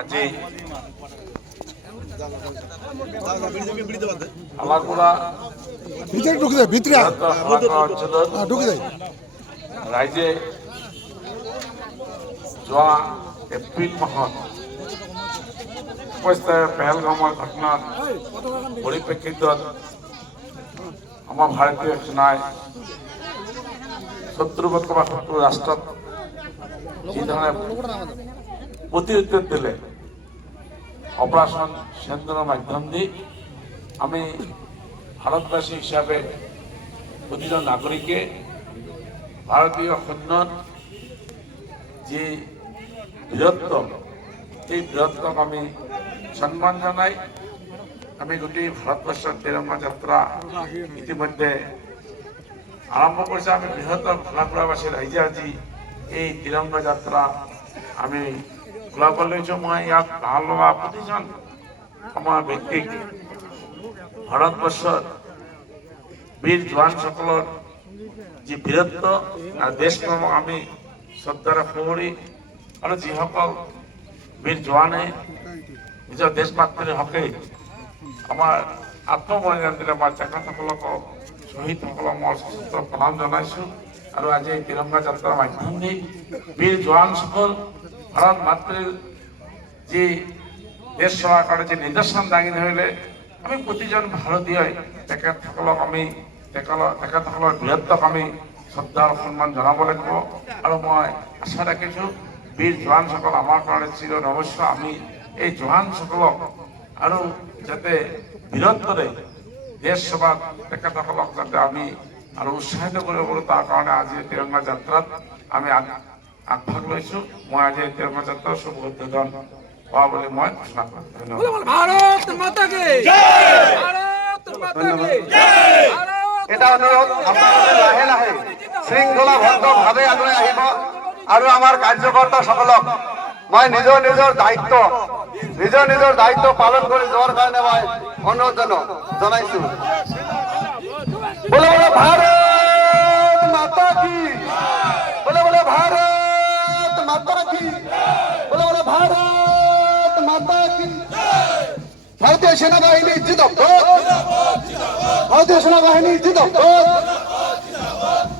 আজি আলাকুড়া অঞ্চলত ৰাইজে যোৱা এপ্ৰিল মাহত পেহেলগামৰ ঘটনাৰ পৰিপ্ৰেক্ষিতত আমাৰ ভাৰতীয় সেনাই শত্ৰুপক্ষ বা শত্ৰু ৰাষ্ট্ৰত যিধৰণে প্ৰত্যুত্তৰ দিলে অপাৰেশ্যন সিন্দুৰৰ মাধ্যম দি আমি ভাৰতবাসী হিচাপে প্ৰতিজন নাগৰিকে ভাৰতীয় সৈন্যৰ যি বীৰত্ব এই বীৰত্বক আমি সন্মান জানাই আমি গোটেই ভাৰতবৰ্ষৰ তিৰংগা যাত্ৰা ইতিমধ্যে আৰম্ভ কৰিছে। আমি বৃহত্তৰ খোলাকুৰাবাসী ৰাইজে আজি এই তিৰংগা যাত্ৰা আমি ওলাব লৈছোঁ। মই ইয়াত ভাল লগা প্ৰতিজন আমাৰ ব্যক্তিক ভাৰতবৰ্ষৰ বীৰ জোৱানসকলৰ যি বীৰত্ব আৰু দেশপ্ৰেমক আমি শ্ৰদ্ধাৰে সুঁৱৰি আৰু যিসকল বীৰ জোৱানে নিজৰ দেশ মাতৃৰ হকে আমাৰ আত্মবলিদান দিলে বা তেখেতসকলক শ্বহীদসকলক মই সশস্ত্ৰ প্ৰণাম জনাইছোঁ। আৰু আজি এই তিৰংগা যাত্ৰাৰ মাধ্যম দি বীৰ জোৱানসকল ভাৰত মাতৃৰ যি দেশ সেৱাৰ কাৰণে যি নিদৰ্শন দাঙি ধৰিলে আমি প্ৰতিজন ভাৰতীয়ই তেখেতসকলক আমি তেখেতসকলৰ বীৰত্বক আমি শ্ৰদ্ধা আৰু সন্মান জনাব লাগিব। আৰু মই আশা ৰাখিছোঁ বীৰ জোৱানসকল আমাৰ কাৰণে চিৰ নৱস্য। আমি এই জোৱানসকলক আৰু যাতে বীৰত্বৰে দেশ সেৱাত তেখেতসকলক যাতে আমি আৰু উৎসাহিত কৰিব পাৰোঁ তাৰ কাৰণে আজি তিৰংগা যাত্ৰাত আমি আগভাগ লৈছোঁ। মই আজি তিৰংগা যাত্ৰাৰ শুভ উদ্বোধন হোৱা বুলি মই ঘোষণা কৰিম। ধন্যবাদ। এটা অনুৰোধ, আপোনালোকে লাহে লাহে শৃংখলাবদ্ধভাৱে আগুৱাই আহিব আৰু আমাৰ কাৰ্যকৰ্তাসকলক মই নিজৰ নিজৰ দায়িত্ব পালন কৰি যোৱাৰ কাৰণে মই অনুৰোধ জনাইছো। বলে বলে ভাৰত মাতা কি, বলে বলে ভাৰত মাতা কি, বলে বলে ভারত মাতা কি। ভারতীয় সেনাবাহিনী জিন্দাবাদ, ভারতীয় সেনাবাহিনী জিন্দাবাদ,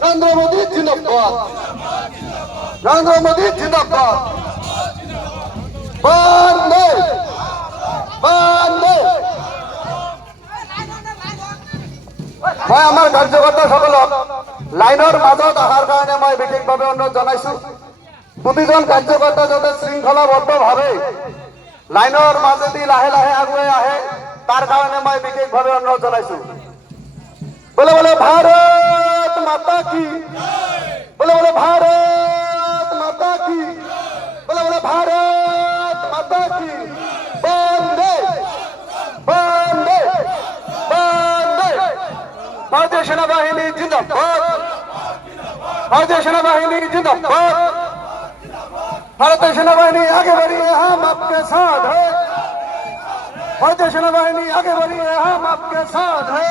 নরেন্দ্র মোদী জিন্দাবাদ, নরেন্দ্র মোদী জিন্দাবাদ। বন্দে বন্দে। মই আমাৰ কাৰ্যকৰ্তাসকলক লাইনৰ মাজত অহাৰ কাৰণে মই বিশেষভাৱে অনুৰোধ জনাইছো। প্ৰতিজন কাৰ্যকৰ্তা যাতে শৃংখলাবদ্ধভাৱে লাইনৰ মাজেদি লাহে লাহে আগুৱাই আহে তাৰ কাৰণে মই বিশেষভাৱে অনুৰোধ জনাইছো। বলে বলে ভাৰত মাতা কি, বলে বলে ভাৰত মাতা কি, বলে বলে ভাৰত মাতা কি। বন্দে বন্দে বন্দে। ভারতীয় সেনাবাহিনী জিন্দাবাদ, ভারতীয় সেনাবাহিনী जिंदाबाद, भारतीय सेनाबाहिनी आगे बढ़ी है, हम आपके साथ हैं, भारतीय सेनाबाहिनी आगे बढ़ी है, हम आपके साथ हैं।